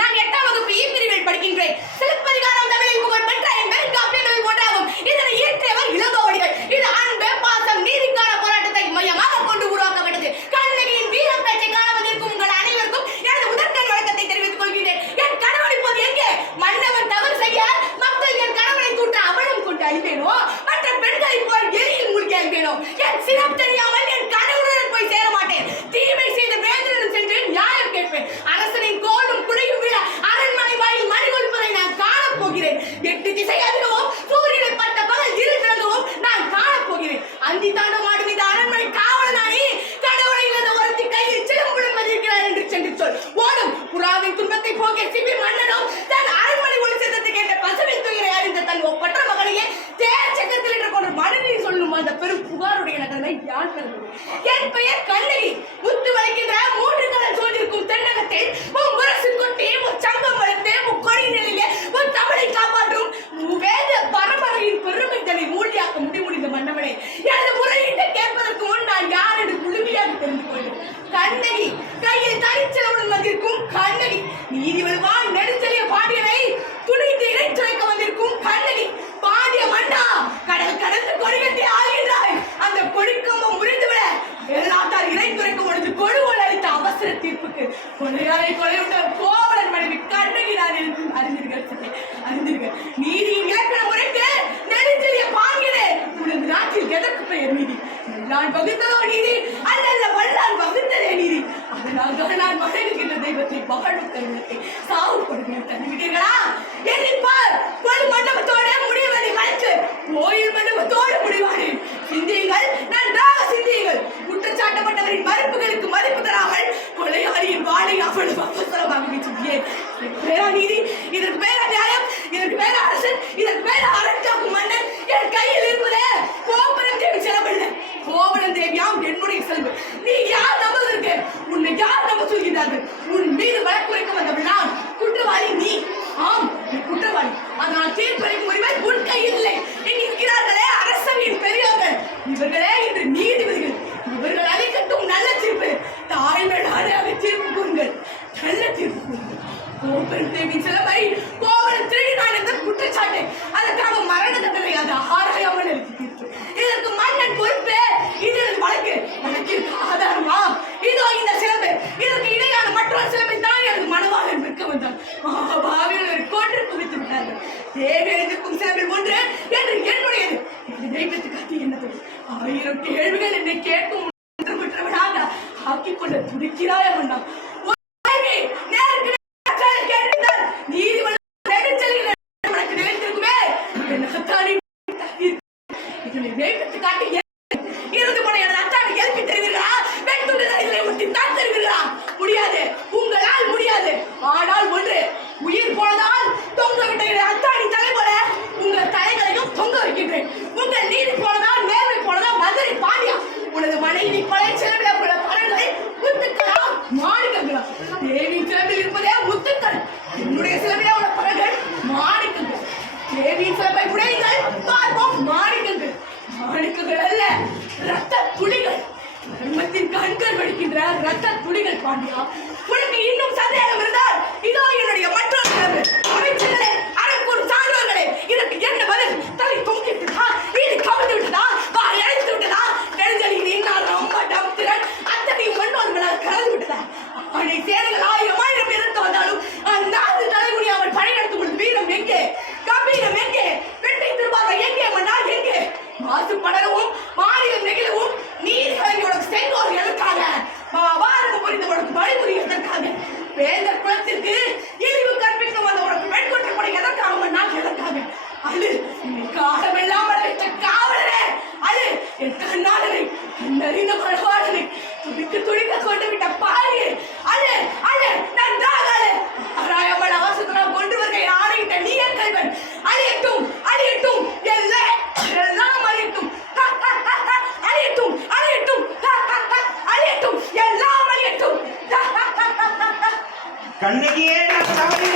நான் எட்டாம் வகுப்பு இ பிரிவில் படிக்கின்றேன். சிலப்பதிகாரம் தமிழில் புகழ் பெற்ற என் பெரும் வந்தி அந்தி தாண்டமாடும் இந்த அரண்மனை காவலனாயி கடவுளை இல்லாத ஒருத்தி கையில் சிலம்புடன் வந்திருக்கிறார் என்று சென்று சொல். ஓடும் புறாவின் துன்பத்தை போக்கிய சிபி மன்னனும் தன் அரண்மனை ஒளி சத்தத்தை கேட்ட பசுவின் துயரை அறிந்த தன் ஒப்பற்ற மகளையே தேர் சக்கரத்தில் என்று கொண்டு மனதில் சொல்லும் அந்த பெரும் புகாருடைய நகரமை யான் கருது என் பெயர் கண்ணகி. முழுமையாக கண்ணகி கையில் தனிச்சலவுடன் வந்திருக்கும் கண்ணகி. நீதி வருவான் நெடுஞ்செலிய பாண்டியனை துணித்து இறைத்துரைக்க வந்திருக்கும் கண்ணகி. பாண்டிய மன்னா கடல் கடந்து கொடிகட்டி ஆகின்றாய். அந்த கொடிக்கம்பம் முறிந்துவிட எல்லாத்தார் இறைத்துரைக்கும் பொழுது கொடுவல் அளித்த அவசர தீர்ப்புக்கு கொலையாரை கொலையுண்ட கோவலன் மனைவி கண்ணகி நான் இருக்கும் அறிந்தீர்கள். சொல்லி அறிந்தீர்கள். நீதியின் இலக்கண முறைக்கு நெடுஞ்செலிய பாண்டியனே உனது நாட்டில் எதற்கு பெயர் நீதி? நான் பகுத்ததோ நீதி அல்லல்ல வல்லான் பகுத்ததே நீதி அதனால் தான் நான் மகனுக்கின்ற தெய்வத்தை மகளும் தருணத்தை சாவு கொடுக்க தந்துவிட்டீர்களா எண்ணிப்பார் கொள் மண்டபத்தோட முடிவதை வளைத்து கோயில் மண்டபத்தோடு முடிவானேன். சிந்தியுங்கள் நன்றாக சிந்தியுங்கள். குற்றச்சாட்டப்பட்டவரின் மறுப்புகளுக்கு மதிப்பு தராமல் கொலையாளியின் வாழை அவ்வளவு அவசரமாக வீசுகிறேன். இதற்கு பேரா நீதி இதற்கு பேரா நியாயம் இதற்கு பேரா அரசன் இதற்கு பேரா அரசாக்கும் இவர்களே இன்று நீதிபதிகள் இவர்கள் அளிக்கட்டும் நல்ல தீர்ப்பு. தாய்மையான அதை தீர்ப்பு கூறுங்கள். நல்ல தீர்ப்பு கூறுங்கள். கோபுரம் தேவியின் சிலவை உனது பழைய கொலை செலவிட உள்ள பணங்களை முத்துக்களா மாணிக்கங்களா? தேவி சிலம்பில் இருப்பதே முத்துக்கள் என்னுடைய சிலம்பிலே உள்ள பணங்கள் மாணிக்கங்கள். தேவியின் சிலம்பை உடையுங்கள். பார்ப்போம் மாணிக்கங்கள். மாணிக்கங்கள் அல்ல ரத்த துளிகள் தர்மத்தின் கண்கள் வடிக்கின்ற ரத்த துளிகள் பாண்டியா. வேந்தர் குலத்திற்கு కన్నుకి